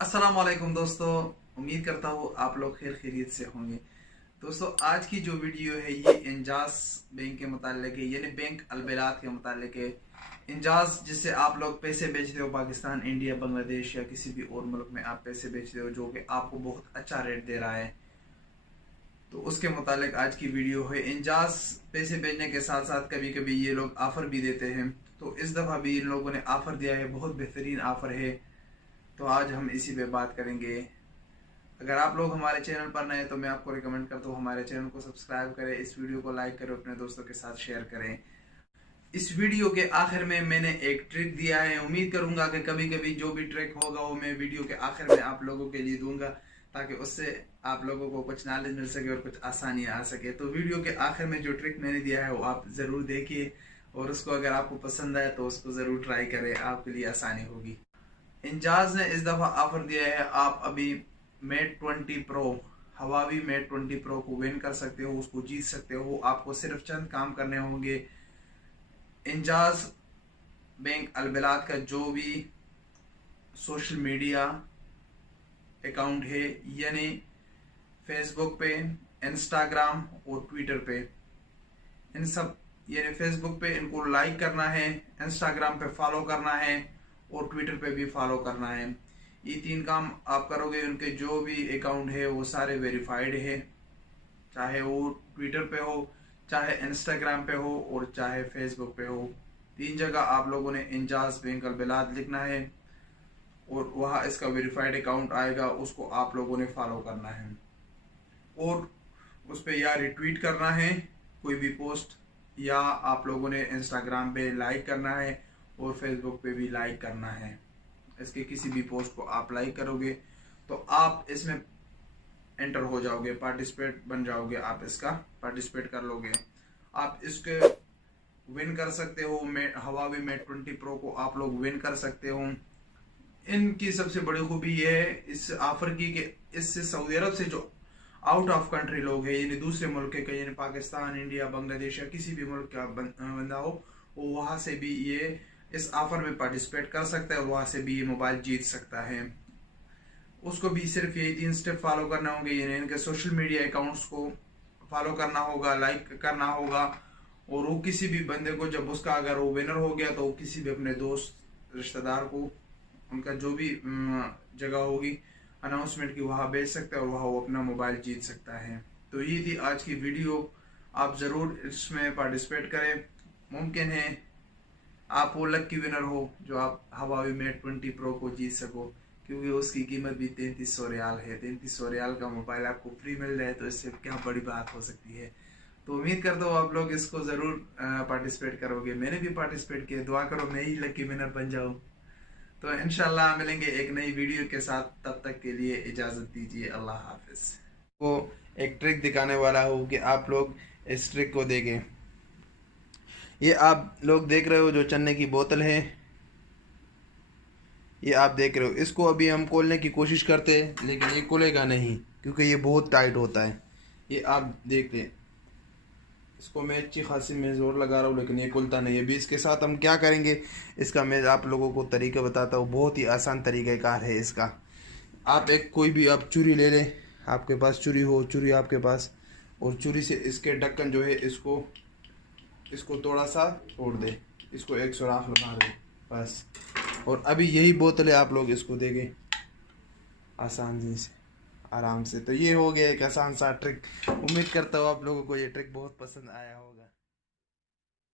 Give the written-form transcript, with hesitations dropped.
अस्सलाम वालेकुम दोस्तों। उम्मीद करता हूँ आप लोग खैर खैरियत से होंगे। दोस्तों, आज की जो वीडियो है ये इंजाज बैंक के मुतालिक है, यानी बैंक अलबेलात के मुतालिक है। इंजाज जिससे आप लोग पैसे बेचते हो, पाकिस्तान, इंडिया, बांग्लादेश या किसी भी और मुल्क में आप पैसे बेचते हो जो कि आपको बहुत अच्छा रेट दे रहा है, तो उसके मुतालिक आज की वीडियो है। इंजाज पैसे भेजने के साथ साथ कभी कभी ये लोग ऑफर भी देते हैं, तो इस दफ़ा भी इन लोगों ने ऑफर दिया है, बहुत बेहतरीन ऑफर है। तो आज हम इसी पे बात करेंगे। अगर आप लोग हमारे चैनल पर नए हैं तो मैं आपको रिकमेंड करता हूँ हमारे चैनल को सब्सक्राइब करें, इस वीडियो को लाइक करें, अपने दोस्तों के साथ शेयर करें। इस वीडियो के आखिर में मैंने एक ट्रिक दिया है, उम्मीद करूंगा कि कभी कभी जो भी ट्रिक होगा वो मैं वीडियो के आखिर में आप लोगों के लिए दूंगा, ताकि उससे आप लोगों को कुछ नॉलेज मिल सके और कुछ आसानियां आ सके। तो वीडियो के आखिर में जो ट्रिक मैंने दिया है वो आप ज़रूर देखिए, और उसको अगर आपको पसंद आए तो उसको ज़रूर ट्राई करें, आपके लिए आसानी होगी। इंजाज ने इस दफ़ा ऑफर दिया है, आप अभी Mate 20 Pro, Huawei Mate 20 Pro को विन कर सकते हो, उसको जीत सकते हो। आपको सिर्फ चंद काम करने होंगे। इंजाज बैंक अलबिलात का जो भी सोशल मीडिया अकाउंट है, यानी फेसबुक पे, इंस्टाग्राम और ट्विटर पे, इन सब, यानी फेसबुक पे इनको लाइक करना है, इंस्टाग्राम पे फॉलो करना है और ट्विटर पे भी फॉलो करना है। ये तीन काम आप करोगे, उनके जो भी अकाउंट है वो सारे वेरीफाइड है, चाहे वो ट्विटर पे हो, चाहे इंस्टाग्राम पे हो और चाहे फेसबुक पे हो। तीन जगह आप लोगों ने इंजाज बैंक अलबिलात लिखना है और वहाँ इसका वेरीफाइड अकाउंट आएगा, उसको आप लोगों ने फॉलो करना है और उस पर या रिट्वीट करना है कोई भी पोस्ट, या आप लोगों ने इंस्टाग्राम पे लाइक करना है और फेसबुक पे भी लाइक करना है। इसके किसी भी पोस्ट को आप लाइक करोगे तो आप इसमें एंटर हो जाओगे, पार्टिसिपेट बन जाओगे, आप इसका पार्टिसिपेट कर लोगे। आप इसके विन कर सकते हो। हवावी मेट 20 प्रो को आप लोग विन कर सकते हो। इनकी सबसे बड़ी खूबी ये है इस ऑफर की कि इससे सऊदी अरब से जो आउट ऑफ कंट्री लोग हैं, यानी दूसरे मुल्क के, यानी पाकिस्तान, इंडिया, बांग्लादेश या किसी भी मुल्क का बंदा हो, वो वहां से भी ये इस ऑफर में पार्टिसिपेट कर सकता है और वहां से भी ये मोबाइल जीत सकता है। उसको भी सिर्फ यही 3 स्टेप फॉलो करना होंगे, यानी इनके सोशल मीडिया अकाउंट्स को फॉलो करना होगा, लाइक करना होगा, और वो किसी भी बंदे को, जब उसका अगर वो विनर हो गया तो वो किसी भी अपने दोस्त रिश्तेदार को, उनका जो भी जगह होगी अनाउंसमेंट की, वहाँ भेज सकता है और वहाँ वो अपना मोबाइल जीत सकता है। तो ये थी आज की वीडियो, आप ज़रूर इसमें पार्टिसिपेट करें। मुमकिन है आप वो लक की विनर हो जो आप हवावी मेट 20 प्रो को जीत सको, क्योंकि उसकी कीमत भी 3300 रियाल है। 3300 रियाल का मोबाइल आपको फ्री मिल रहा है, तो इससे क्या बड़ी बात हो सकती है। तो उम्मीद करता हूँ आप लोग इसको ज़रूर पार्टिसिपेट करोगे। मैंने भी पार्टिसिपेट किया, दुआ करो मैं ही लकी विनर बन जाऊँ। तो इंशाल्लाह मिलेंगे एक नई वीडियो के साथ, तब तक के लिए इजाज़त दीजिए, अल्लाह हाफिज। वो एक ट्रिक दिखाने वाला हूँ कि आप लोग इस ट्रिक को देखें। ये आप लोग देख रहे हो जो चन्ने की बोतल है, ये आप देख रहे हो, इसको अभी हम खोलने की कोशिश करते हैं लेकिन ये खुलेगा नहीं क्योंकि ये बहुत टाइट होता है। ये आप देख लें, इसको मैं अच्छी खासी मैं ज़ोर लगा रहा हूँ लेकिन ये खुलता नहीं है। अभी इसके साथ हम क्या करेंगे, इसका मैं आप लोगों को तरीका बताता हूँ। बहुत ही आसान तरीक़ाकार है इसका। आप एक कोई भी आप चूड़ी ले लें, आपके पास चूड़ी हो, चूड़ी आपके पास, और चूड़ी से इसके ढक्कन जो है इसको इसको थोड़ा सा तोड़ दे, इसको एक सुराख लगा दे बस। और अभी यही बोतलें आप लोग इसको देंगे आसानी से, आराम से। तो ये हो गया एक आसान सा ट्रिक। उम्मीद करता हूँ आप लोगों को ये ट्रिक बहुत पसंद आया होगा।